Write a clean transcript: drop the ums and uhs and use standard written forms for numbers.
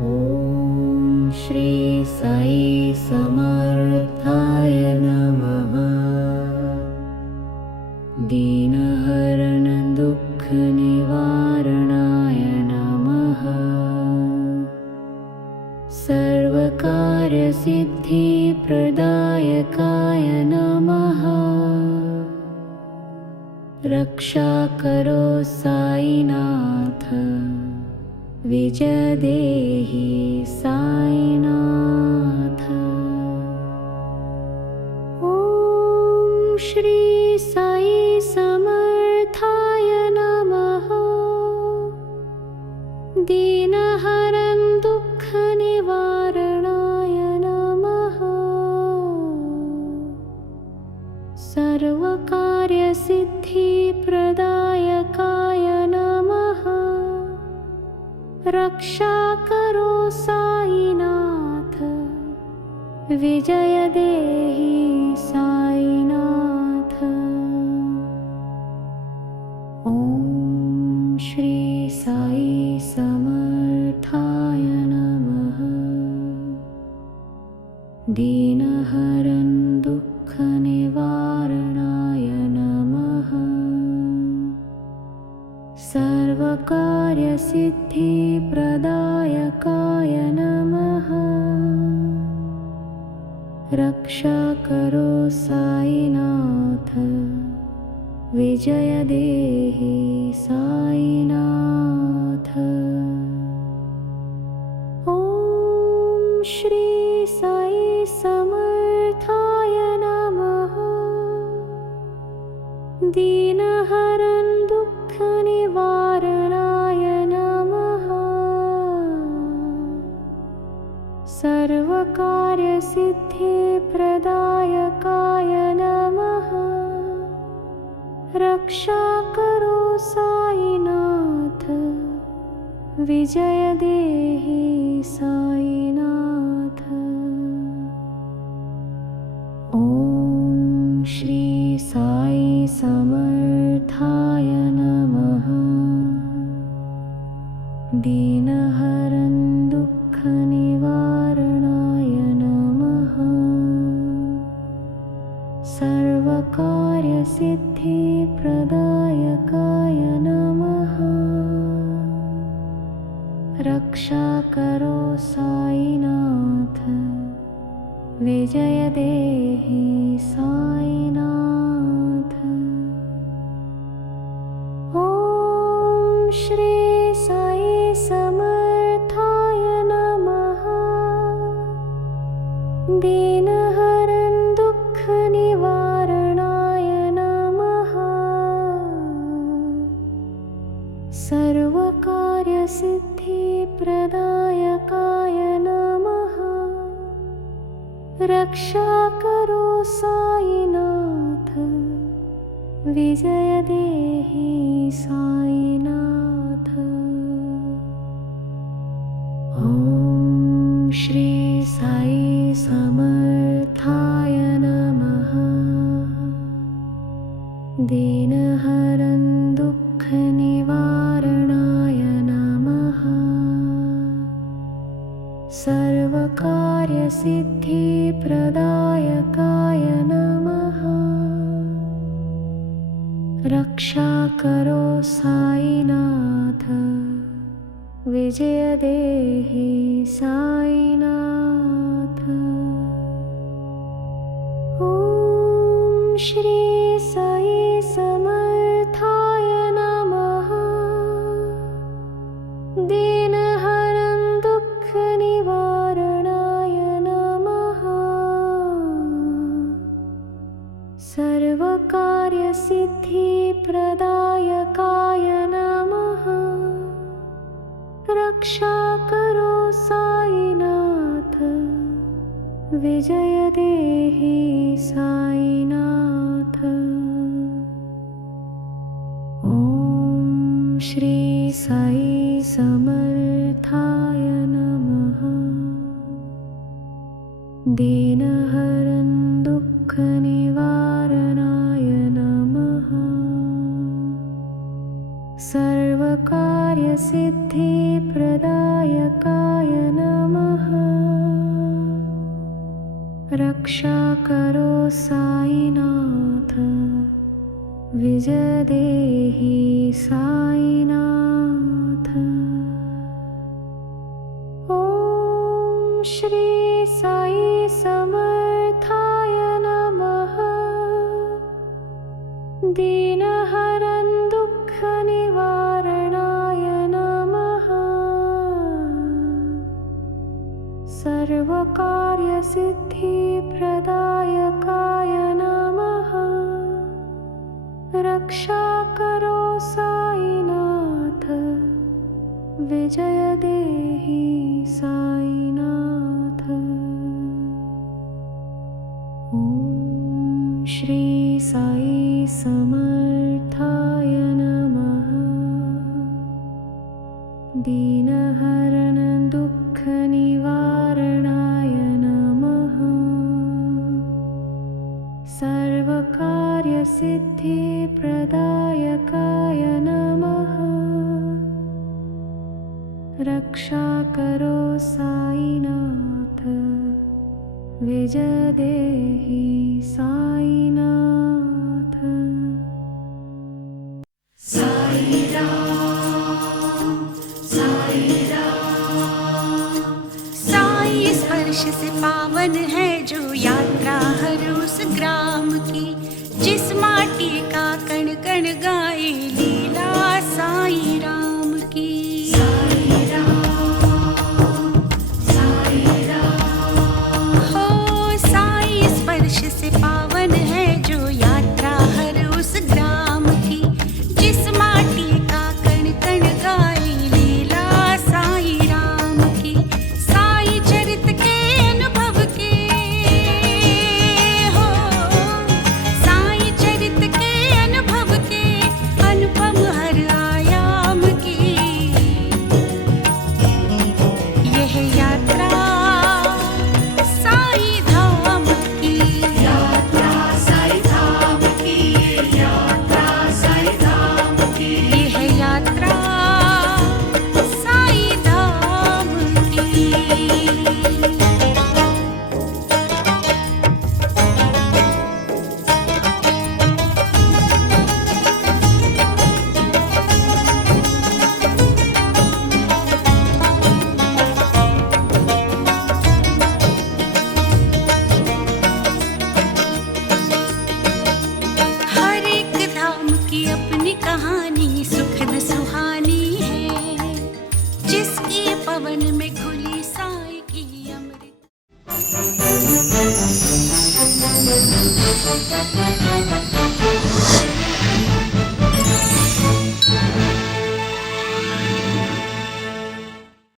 ॐ श्री साई समर्थाय नमः। दीनहरण दुःख निवारणाय नमः। सर्वकार्य सिद्धि प्रदायकाय नमः। रक्षा करो साईनाथ, विजय देहि साईनाथ। ॐ श्री साई समर्थाय नमः। दीनहरण दुःख निवारणाय नमः। सर्वकार्य सिद्धि प्रदायकाय नमः। रक्षा करो साईनाथ, विजय देहि साईनाथ। ॐ श्री साई समर्थाय नमः। दीनहरण दुःख निवारणाय नमः। सर्वकार्य सिद्धि प्रदायकाय नमः। रक्षा करो साईनाथ, विजय देहि साईनाथ। ॐ श्री साई समर्थाय नमः। दीनहरण दुःख निवारणाय नमः। सर्वकार्य सिद्धि प्रदायकाय नमः। रक्षा करो साईनाथ, विजय देहि साईनाथ। ॐ श्री साई समर्थाय नमः। दीनहरण दुःख निवारणाय नमः। सर्वकार्य सिद्धि प्रदायकाय नमः। रक्षा करो साईनाथ, विजय देहि साईनाथ। ॐ श्री साई समर्थाय नमः। दीनहरण दुःख निवारणाय नमः। सर्वकार्य सिद्धि प्रदायकाय नमः। रक्षा करो साईनाथ, विजय देहि साईनाथ। ॐ श्री साई समर्थाय नमः। दीनहरण दुःख निवारणाय नमः। सर्वकार्य सिद्धि प्रदायकाय नमः। रक्षा करो साईनाथ, विजय देहि साईनाथ। ॐ श्री साई समर्थाय नमः। दीनहरण दुःख निवारणाय नमः। सर्वकार्य सिद्धि प्रदायकाय नमः। रक्षा करो साईनाथ, विजय देहि साईनाथ। ॐ श्री साई समर्थाय नमः। दीनहरण दुःख निवारणाय नमः। सर्वकार्य सिद्धि प्रदायकाय रक्षा करो साईनाथ, विजय देहि साईनाथ। ॐ श्री साई समर्थाय नमः। दीनहरं दुःखनिवारणाय नमः। सर्वकार्यसिद्धिप्रदायकाय नमः। रक्षा करो साईनाथ, विजय देहि साईनाथ। ॐ श्री साई समर्थाय नमः। दीनहरण दुःखनिवारणाय नमः। सर्वकार्यसिद्धिप्रदायकाय नमः। रक्षा करो साईनाथ, विजय देहि साईनाथ। साई राम, साई राम। साई स्पर्श से पावन है जो यात्रा हर उस ग्राम की, जिस माटी का कण कण गाए लीला साई राम की। साई राम, साई राम। हो साई स्पर्श से पावन है जो यात्रा हर उस ग्राम की, जिस माटी का कण कण गाए लीला साई राम की। साई चरित के अनुभव के हो, साई चरित के अनुभव के अनुपम हर आयाम की। यह यात्रा साई धाम की, यात्रा साई धाम की, यात्रा साई धाम की। यह यात्रा साई धाम की। हर एक धाम की अपनी कहानी सुखद सुहानी है, जिसकी पवन में खुली साई की अमृत।